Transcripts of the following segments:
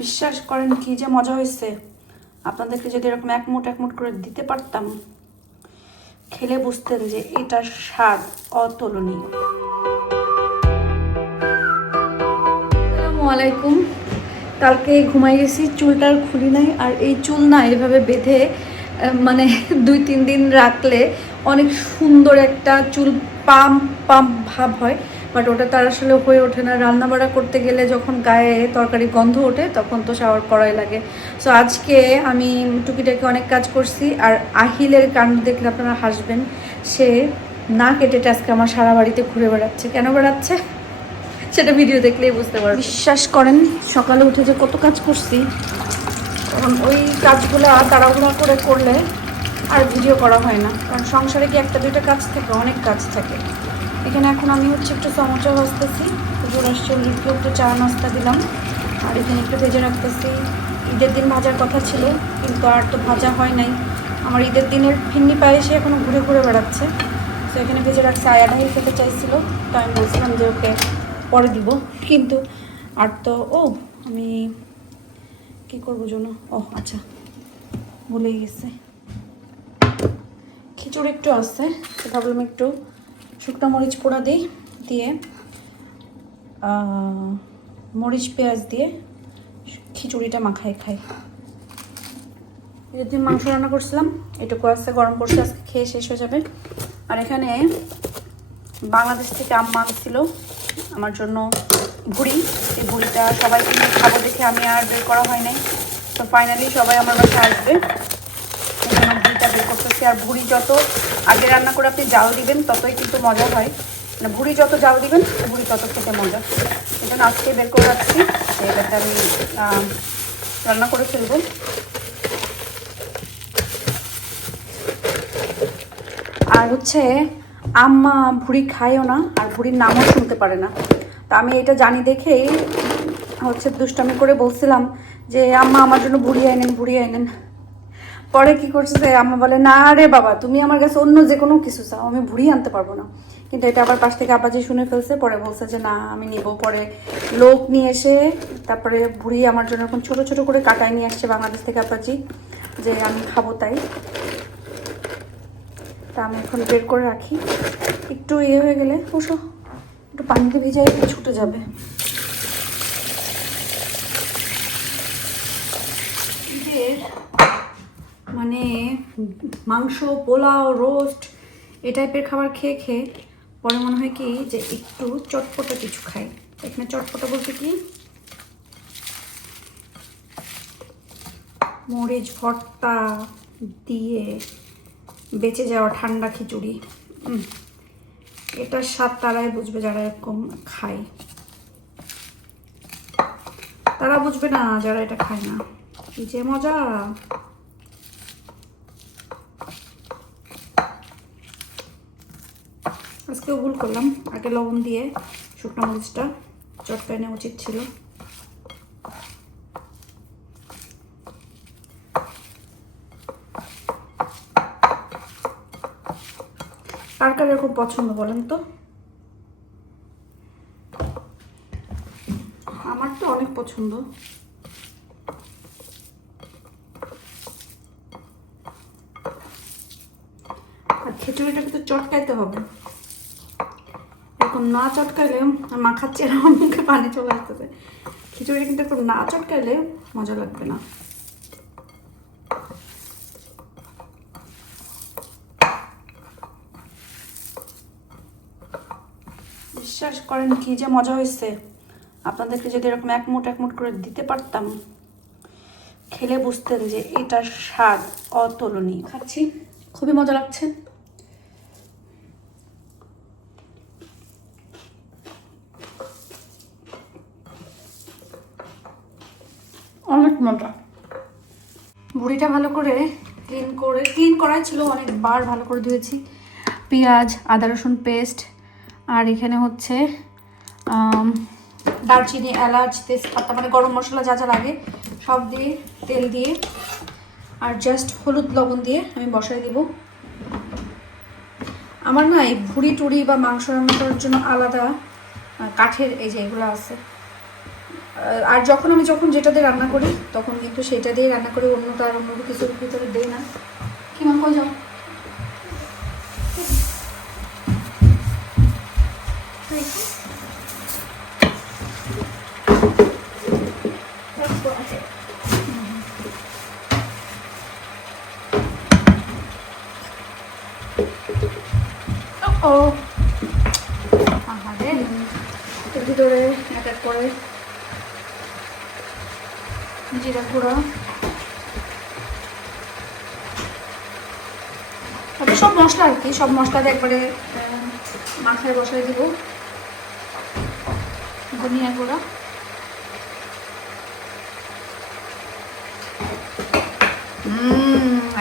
বিশ্বাস করেন কি যে মজা হয়েছে। আপনাদেরকে যদি এরকম এক মুঠ করে দিতে পারতাম, খেলে বুঝতেন যে এটার স্বাদ অতুলনীয়। আসসালামু আলাইকুম। কালকে ঘুমাই গেছি, চুলটার খুলি নাই। আর এই চুল না এভাবে বেঁধে মানে 2-3 দিন রাখলে অনেক সুন্দর একটা চুল পাম্প পাম্প ভাব হয়, বাট ওটা তার আসলে হয়ে ওঠে না। রান্নাবাড়া করতে গেলে যখন গায়ে তরকারি গন্ধ ওঠে তখন তো শাওয়ার করাই লাগে। সো আজকে আমি টুকিটাকি অনেক কাজ করছি। আর আহিলের কাণ্ড দেখলে আপনারা হাসবেন। সে না কেটে আজকে আমার সারা বাড়িতে ঘুরে বেড়াচ্ছে। কেন বেড়াচ্ছে সেটা ভিডিও দেখলেই বুঝতে পারবেন। বিশ্বাস করেন সকালে উঠে যে কত কাজ করছি, কারণ ওই কাজগুলো তাড়াহুড়া করে করলে আর ভিডিও করা হয় না। কারণ সংসারে কি একটা দুইটা কাজ থাকে, অনেক কাজ থাকে। এখানে এখন আমি একটু সমোসা ভাজতেছি। হুজুর আসছে, উনিকে একটু চা নাস্তা দিলাম। আর এখানে একটু ভেজে রাখতেছি। ঈদের দিন ভাজার কথা ছিল, কিন্তু আর তো ভাজা হয় নাই। আমার ঈদের দিনের ফিন্নি পায়েসে এখনও ঘুরে ঘুরে বেড়াচ্ছে। তো এখানে ভেজে রাখছে। আয়াটাই খেতে চাইছিল, তো আমি বলছিলাম যে ওকে পরে দিব। কিন্তু আর তো আমি কী করবো জন্য, আচ্ছা ভুলেই গেছে। খিচুড়ি একটু আসছে, তো ভাবলাম একটু শুকনো মরিচ পোড়া দিই, দিয়ে মরিচ পেঁয়াজ দিয়ে খিচুড়িটা মাখাই খাই। যেদিন মাংস রান্না করছিলাম এটুকু আসছে, গরম করছে, আজকে খেয়ে শেষ হয়ে যাবে। আর এখানে বাংলাদেশ থেকে আম্মা আনছিল আমার জন্য ভুড়ি। এই ভুড়িটা সবাই কিনে খাবো দেখে আমি আর বের করা হয় নাই। তো ফাইনালি সবাই আমার বাসায় আসবে, ভুড়িটা বের করতেছি। আর ভুড়ি যত আগে রান্না করে আপনি জাল দিবেন ততই কিন্তু মজা হয়। মানে ভুড়ি যত জাল দিবেন ভুড়ি তত খেতে মজা। এই জন্য আজকে বের করে রাখছি, এটাতে আমি রান্না করে ফেলবো। আর আম্মা ভুড়ি খায়ও না, আর ভুড়ির নামও শুনতে পারে না। তা আমি এটা জানি দেখেই দুষ্টামি করে বলছিলাম যে আম্মা আমার জন্য ভুড়ি আইনেন। পরে কি করছে যে আম্মা বলে, না রে বাবা, তুমি আমার কাছে অন্য যে কোনো কিছু চাও, আমি ভুড়ি আনতে পারবো না। কিন্তু এটা আবার পাশ থেকে আব্বাজি শুনে ফেলছে। পরে বলছে যে না আমি নিব। পরে লোক নিয়ে এসে তারপরে ভুড়ি আমার জন্য এখন ছোট ছোট করে কাটায় নিয়ে আসছে বাংলাদেশ থেকে আব্বাজি, যে আমি খাবো তাই। তা আমি এখন বের করে রাখি, একটু হয়ে গেলে একটু পানিতে ভিজাই ছুটে যাবে। মানে মাংস, পোলাও, রোস্ট এই টাইপের খাবার খেয়ে খেয়ে পরে মনে হয় কি যে একটু চটপটা কিছু খাই। এখানে চটপটা বলতে কি, মরিচ ভর্তা দিয়ে বেঁচে যাওয়া ঠান্ডা খিচুড়ি। এটার স্বাদ তারাই বুঝবে যারা এরকম খায়, তারা বুঝবে না যারা এটা খায় না। কি যে মজা। আজকেও ভুল করলাম, আগে লবণ দিয়ে শুকনো মরিচটা চটকায় নেওয়া উচিত ছিল। কার কার এরকম পছন্দ বলেন তো? আমার তো অনেক পছন্দ। আর খিচুড়িটা কিন্তু চটকাইতে হবে, এখন না চটকাইলে মাখাচ্ছি আর আমার মুখে পানি চলে আসতেছে। খিচুড়িটা কিন্তু এখন না চটকাইলে মজা লাগবে না। বিশ্বাস করেন কি যে মজা হয়েছে। আপনাদেরকে যদি এরকম এক মুঠ করে দিতে পারতাম, খেলে বুঝতেন যে এটার স্বাদ অতুলনীয়। খাচ্ছি, খুবই মজা লাগছে। অনেক মজা। ভুড়িটা ভালো করে ক্লিন করাই ছিল, অনেকবার ভালো করে ধুয়েছি। পেঁয়াজ, আদা রসুন পেস্ট, আর এখানে দারচিনি, এলাচ, তেজপাতা, মানে গরম মশলা যা যা লাগে সব দিয়ে, তেল দিয়ে আর জাস্ট হলুদ লবণ দিয়ে আমি বসাই দিব। আমার না এই ভুড়ি টুড়ি বা মাংস রান্না করার জন্য আলাদা কাঠের এই যে এগুলো আছে, আর যখন যেটা দিয়ে রান্না করি তখন কিন্তু সেটা দিয়ে রান্না করি, অন্যটা আর অন্য কিছুর ভিতরে দিই না। কি মা কই যাও? ও আহারে, এর ভিতরে এক এক করে জিরা গুঁড়া, তারপরে সব মশলা আর কি, সব মশলাতে একবারে মাথায় বসাই দিব। ধনিয়া গুঁড়া,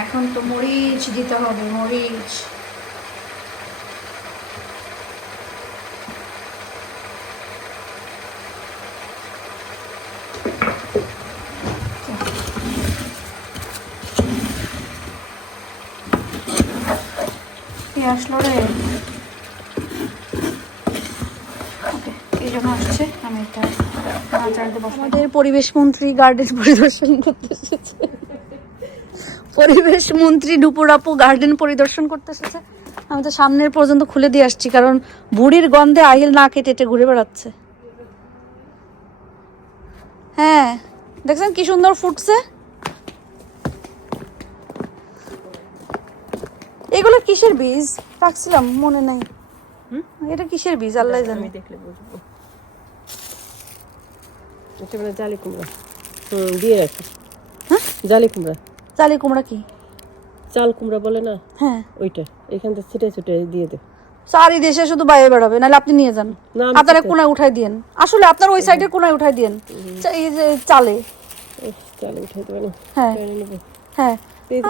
এখন তো মরিচ দিতে হবে, মরিচ। আসলো রে, এই জন্য আসছে। আমি এটা আমাদের পরিবেশ মন্ত্রী গার্ডেন পরিদর্শন করতে এসেছে। পরিবেশ মন্ত্রী দুপুর আপু গার্ডেন পরিদর্শন করতে এসেছে। আমি তো সামনের পর্যন্ত খুলে দিয়ে আসছি, কারণ বুড়ির গন্ধে আহিল না কেটে টেটে ঘুরে বেড়াচ্ছে। হ্যাঁ দেখছেন কি সুন্দর ফুটছে। এগুলো কিসের বীজ রাখছিলাম মনে নাই, এটা কিসের বীজ আল্লাহ জানে। দেখলে বুঝবো। এটা মানে জালি কুমড়া দিয়ে রাখি। হ্যাঁ জালি কুমড়া। জালি কুমড়া কি? চাল কুমড়া বলে না? হ্যাঁ ওইটা এখান থেকে ছিটে ছিটে দিয়ে দে। সারি দেশে শুধু বাইরে বেড়াবে, নাহলে আপনি নিয়ে যান। আপনারা কোনায় উঠাই দিয়েন, আসলে আপনার ওই সাইডের কোনায় উঠাই দিয়েন। এই যে চালে চালে উঠাই দেবে না? হ্যাঁ হ্যাঁ।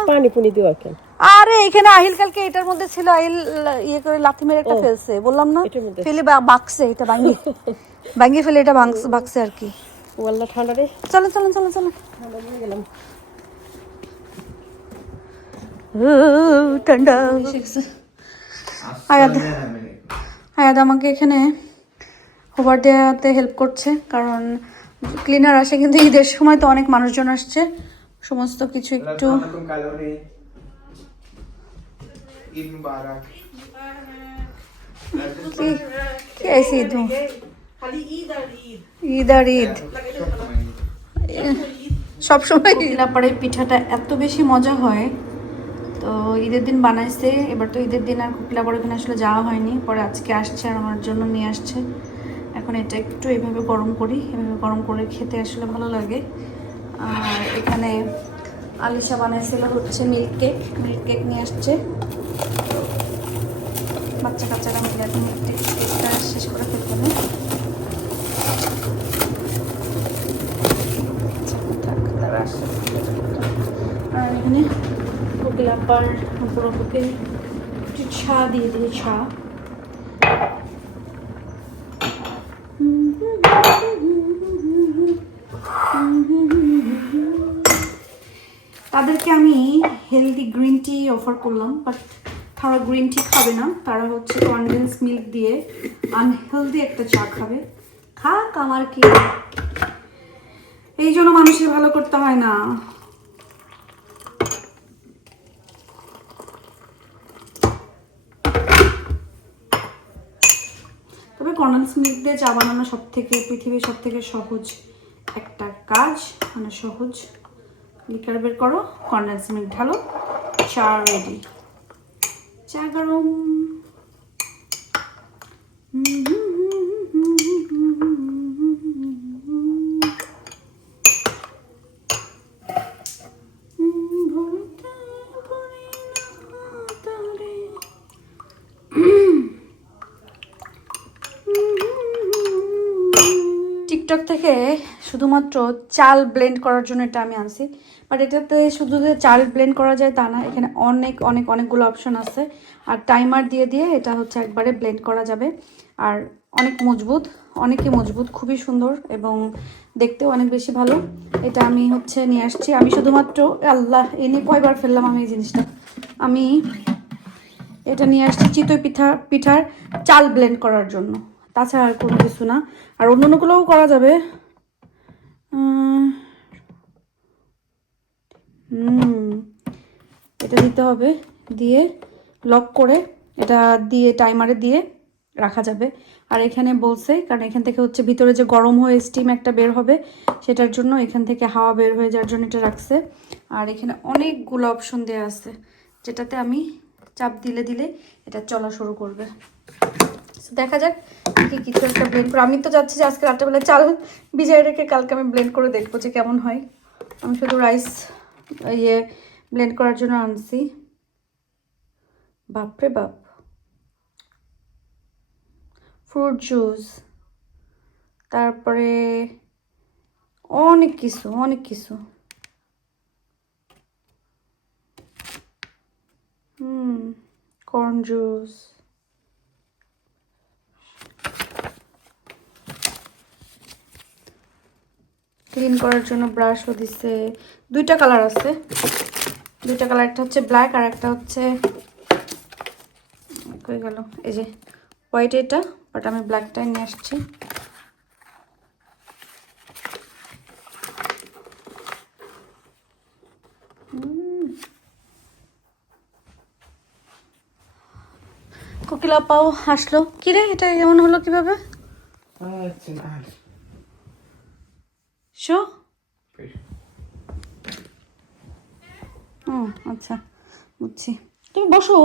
পানি পুনি দিও কেন? আরে এখানে আহিল কালকে এটার মধ্যে ছিল, আহিল ইয়ে করে লাথি মেরে একটা ফেলছে, বললাম না ফেলে বাক্সে, এটা ভাঙিয়ে ফেলে এটা বাক্সে আর কি। ওয়াল্লা ঠান্ডা রে। চলো চলো চলো চলো, ঠান্ডা হয়ে গেলাম। ঠান্ডা। আয়াদ আমাকে এখানে হোবার দেওয়াতে হেল্প করছে, কারণ ক্লিনার আসে, কিন্তু ঈদের সময় তো অনেক মানুষজন আসছে, সমস্ত কিছু একটু কি আইসি ঈদ আর ঈদ সবসময়। কোকিলাপাড়ের পিঠাটা এত বেশি মজা হয়, তো ঈদের দিন বানাইছে। এবার তো ঈদের দিন আর কোকিলাপাড় এখানে আসলে যাওয়া হয়নি, পরে আজকে আসছে আর আমার জন্য নিয়ে আসছে। এখন এটা একটু এইভাবে গরম করি, এভাবে গরম করে খেতে আসলে ভালো লাগে। আর এখানে আলিশা বানাইছিল হচ্ছে মিল্ক কেক নিয়ে আসছে। বাচ্চা কাচ্চারা মিলে এখন কেকটা শেষ করে ফেলতে হবে। আর এখানে কোকিলাপাড় পুরো কোকিল একটু ছা দিয়ে দিই, ছা। তাদেরকে আমি হেলদি গ্রিন টি অফার করলাম, বাট তারা গ্রিন টি খাবে না, তারা হচ্ছে কনডেন্স মিল্ক দিয়ে আনহেলদি একটা চা খাবে। খাক, আমার কি, এই জন্য মানুষের ভালো করতে হয় না। তবে কনডেন্স মিল্ক দিয়ে চা বানানো পৃথিবীর সব থেকে সহজ একটা কাজ, মানে সহজ। লিকার বের করো, কনডেন্স মিল্ক ঢালো, চা রেডি, চা গরম। টিকটক থেকে শুধুমাত্র চাল ব্লেন্ড করার জন্য এটা আমি আনছি, বাট এটাতে শুধু যে চাল ব্লেন্ড করা যায় তা না, এখানে অনেকগুলো অপশন আছে। আর টাইমার দিয়ে দিয়ে এটা হচ্ছে একবারে ব্লেন্ড করা যাবে। আর অনেকই মজবুত, খুবই সুন্দর এবং দেখতেও অনেক বেশি ভালো। এটা আমি হচ্ছে নিয়ে আসছি, আমি শুধুমাত্র আল্লাহ এনে কয়বার ফেললাম আমি এই জিনিসটা। আমি এটা নিয়ে আসছি চিতই পিঠার চাল ব্লেন্ড করার জন্য, তাছাড়া আর কোনো কিছু না। আর অন্যান্যগুলোও করা যাবে, এটা দিতে হবে, দিয়ে লক করে এটা দিয়ে টাইমারে দিয়ে রাখা যাবে। আর এখানে বলছে, কারণ এখান থেকে হচ্ছে ভিতরে যে গরম হয়ে স্টিম একটা বের হবে, সেটার জন্য এখান থেকে হাওয়া বের হয়ে যাওয়ার জন্য এটা রাখছে। আর এখানে অনেকগুলো অপশন দেওয়া আছে, যেটাতে আমি চাপ দিলে দিলে এটা চলা শুরু করবে। দেখা যাক কি কিছু একটা ব্লেন্ড করে। আমি তো চাচ্ছি যে আজকে রাত্রেবেলা চাল ভিজাই রেখে কালকে আমি ব্লেন্ড করে দেখবো যে কেমন হয়। আমি শুধু রাইস ব্লেন্ড করার জন্য আনছি। বাপরে বাপ, ফ্রুট জুস, তারপরে অনেক কিছু অনেক কিছু। কর্ন জুস, ক্লিন করার জন্য ব্রাশও দিছে। দুইটা কালার আছে, দুইটা কালার, একটা হচ্ছে ব্ল্যাক আর একটা হচ্ছে কই গেল, এই যে হোয়াইট এটা, বাট আমি ব্ল্যাকটাই নিয়ে আসছি। কোকিলা পাও আসলো, কিরে এটা এমন হলো কিভাবে? শো আচ্ছা বুঝছি। তুমি বসো,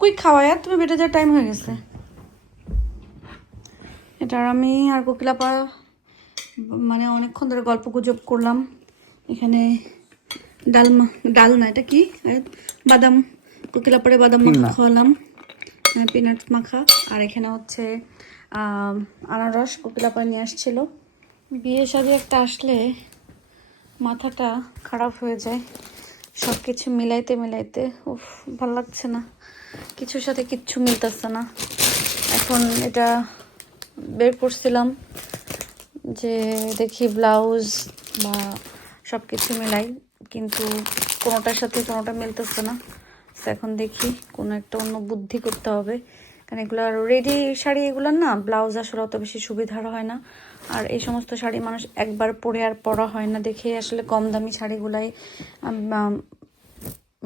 কই খাওয়ায় তুমি, বেটে যাওয়ার টাইম হয়ে গেছে। এটার আমি আর কোকিলাপা মানে অনেকক্ষণ ধরে গল্প গুজব করলাম। এখানে ডাল না, এটা কি বাদাম, কোকিলাপারে বাদাম মাখা খাওয়ালাম, পিনাট মাখা। আর এখানে হচ্ছে আনারস কোকিলাপা নিয়ে আসছিল। বিয়ে শাদী একটা আসলে মাথাটা খারাপ হয়ে যায়, সব কিছু মিলাইতে মিলাইতে উফ ভাল লাগছে না, কিছুর সাথে কিচ্ছু মিলতেছে না। এখন এটা বের করছিলাম যে দেখি ব্লাউজ বা সব কিছু মিলাই, কিন্তু কোনোটার সাথে কোনোটা মিলতেছে না। এখন দেখি কোনো একটা অন্য বুদ্ধি করতে হবে, কারণ এগুলো রেডি শাড়ি, এগুলো না ব্লাউজ আসলে অত বেশি সুবিধার হয় না। আর এই সমস্ত শাড়ি মানুষ একবার পরে আর পরা হয় না দেখে আসলে কম দামি শাড়িগুলাই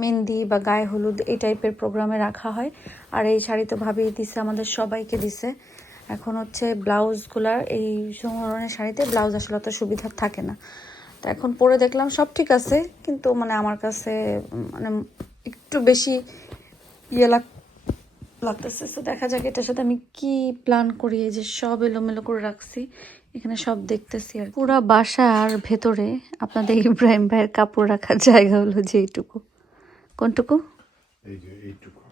মেহেন্দি বা গায়ে হলুদ এই টাইপের প্রোগ্রামে রাখা হয়। আর এই শাড়ি তো ভাবিয়ে দিছে, আমাদের সবাইকে দিছে। এখন হচ্ছে ব্লাউজগুলার, এই ধরনের শাড়িতে ব্লাউজ আসলে অত সুবিধা থাকে না। তো এখন পরে দেখলাম সব ঠিক আছে, কিন্তু মানে আমার কাছে মানে একটু বেশি ইয়ে লাগতেছে। তো দেখা যাক এটার সাথে আমি কি প্ল্যান করি। এই যে সব এলোমেলো করে রাখছি, এখানে সব দেখতেছি। আর পুরা বাসার ভেতরে আপনাদের ইব্রাহিম ভাইয়ের কাপড় রাখার জায়গা হলো যে এইটুকু। কোনটুকু? এইটুকু।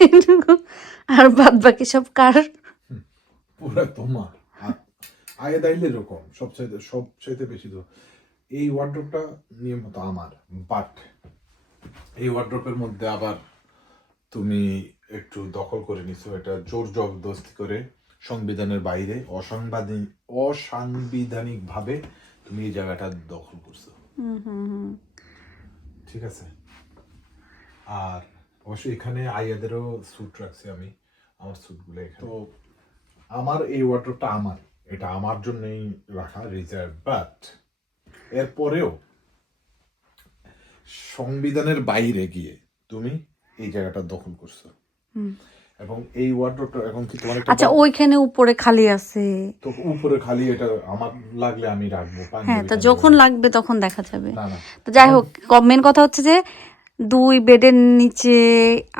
এইটুকু। আর বাদ বাকি সব কার? পুরা তোমার। আগে দাইলে এরকম সবচাইতে বেশি তো এই ওয়ার্ড্রোবটা নিয়মিত আমার, বাট এই ওয়ার্ড্রোবের মধ্যে আবার তুমি একটু দখল করে নিছো, এটা জোর জবরদস্তি করে সংবিধানের বাইরে অসাংবিধানিক ভাবে তুমি এই জায়গাটা দখল করছো। ঠিক আছে। আর অবশ্যই এখানে আয়াদেরও স্যুট রাখছি আমি, আমার স্যুটগুলো এখানে। তো আমার এই ওয়ার্ড্রোবটা আমার, এটা আমার জন্যই রাখা রিজার্ভ, বাট এরপরেও সংবিধানের বাইরে গিয়ে তুমি এই জায়গাটা দখল করছো। এবং এই ওয়ার্ড্রোবটা এখন কি তোমার আচ্ছা ওইখানে উপরে খালি আছে, তো উপরে খালি, এটা আমার লাগলে আমি রাখবো। হ্যাঁ তো যখন লাগবে তখন দেখা যাবে। না না, তো যাই হোক, মেন কথা হচ্ছে যে দুই বেডের নিচে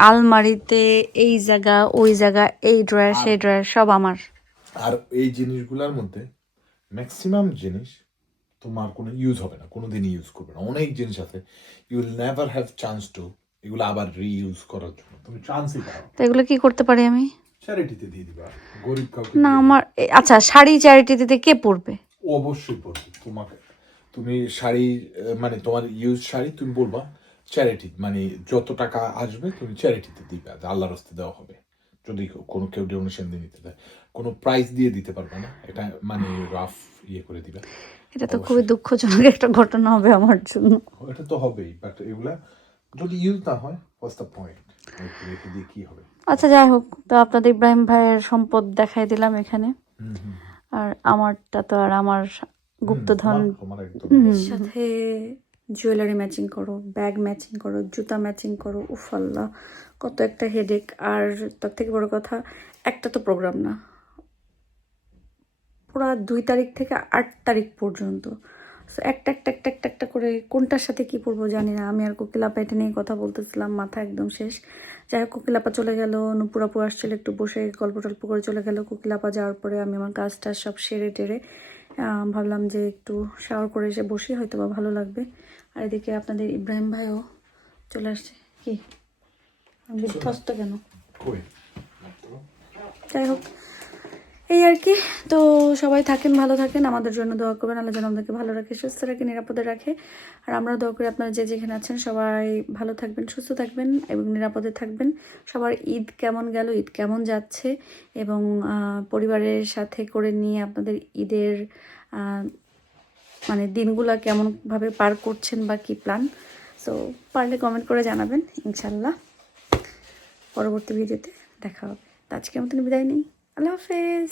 আলমারিতে এই জায়গা ওই জায়গা, এই ড্রয়ার সেই ড্রয়ার সব আমার। আর এই জিনিসগুলোর মধ্যে ম্যাক্সিমাম জিনিস তোমার কোনো ইউজ হবে না, কোনোদিনই ইউজ করবে না। অনেক জিনিস আছে you will never have chance to এগুলো আবার রিইউজ করার জন্য, তুমি চান্সই পাও। তো এগুলো কি করতে পারি আমি? চ্যারিটিতে দিয়ে দিবা, গরিব কাউকে না আমার আচ্ছা শাড়ি চ্যারিটি দিতে কে পড়বে? অবশ্যই পড়বে তোমাকে। তুমি শাড়ি মানে তোমার ইউজ শাড়ি তুমি বলবা চ্যারিটি, মানে যত টাকা আসবে তুমি চ্যারিটিতে দিবে, আল্লাহর রাস্তায় দেওয়া হবে। যদি কোনো কেউ ডোনেশন দিয়ে নিতে দেয়, কোনো প্রাইস দিয়ে দিতে পারবে না, এটা মানে রাফ ইয়ে করে দিবে। এটা তো খুবই দুঃখজনক একটা ঘটনা হবে আমার জন্য। এটা তো হবেই, বাট এগুলা যদি ইউজ না হয় হোয়াটস দ্য পয়েন্ট, রেখে দিয়ে কি হবে। আচ্ছা যাই হোক, তো আপনাদের ইব্রাহিম ভাইয়ের সম্পদ দেখাই দিলাম এখানে। আর আমারটা তো আর আমার গুপ্তধন তোমার একদম সাথে জুয়েলারি ম্যাচিং করো, ব্যাগ ম্যাচিং করো, জুতা ম্যাচিং করো, উফ আল্লাহ কত একটা হেডেক। আর তার থেকে বড় কথা, একটা তো প্রোগ্রাম না, পুরো 2 তারিখ থেকে 8 তারিখ পর্যন্ত। সো একটা একটা একটা একটা একটা করে কোনটার সাথে কি পড়বো জানি না। আমি আর কোকিলাপা এটা নিয়ে কথা বলতেছিলাম, মাথা একদম শেষ। যাই হোক, কোকিলাপা চলে গেল, নুপুরাপু আসছিল, একটু বসে গল্প টল্প করে চলে গেল। কোকিলাপা যাওয়ার পরে আমি আমার কাজটা সব সেরে টেরে ভাবলাম যে একটু শাওয়ার করে এসে বসি, হয়তো বা ভালো লাগবে। আর এদিকে আপনাদের ইব্রাহিম ভাইও চলে আসছে। কি বিধ্বস্ত কেন? কই যাই হোক, এই আর কি। তো সবাই থাকেন, ভালো থাকেন, আমাদের জন্য দোয়া করবেন, আল্লাহ যেন আমাদেরকে ভালো রাখে, সুস্থ রাখে, নিরাপদে রাখে। আর আমরা দোয়া করি আপনারা যে যেখানে আছেন সবাই ভালো থাকবেন, সুস্থ থাকবেন এবং নিরাপদে থাকবেন। সবার ঈদ কেমন গেল, ঈদ কেমন যাচ্ছে, এবং পরিবারের সাথে করে নিয়ে আপনাদের ঈদের মানে দিনগুলো কেমনভাবে পার করছেন বা কী প্ল্যান। সো পারলে কমেন্ট করে জানাবেন, ইনশাল্লাহ পরবর্তী ভিডিওতে দেখা হবে। তো আজকের মতন বিদায় নিই, আল্লাহ হাফেজ।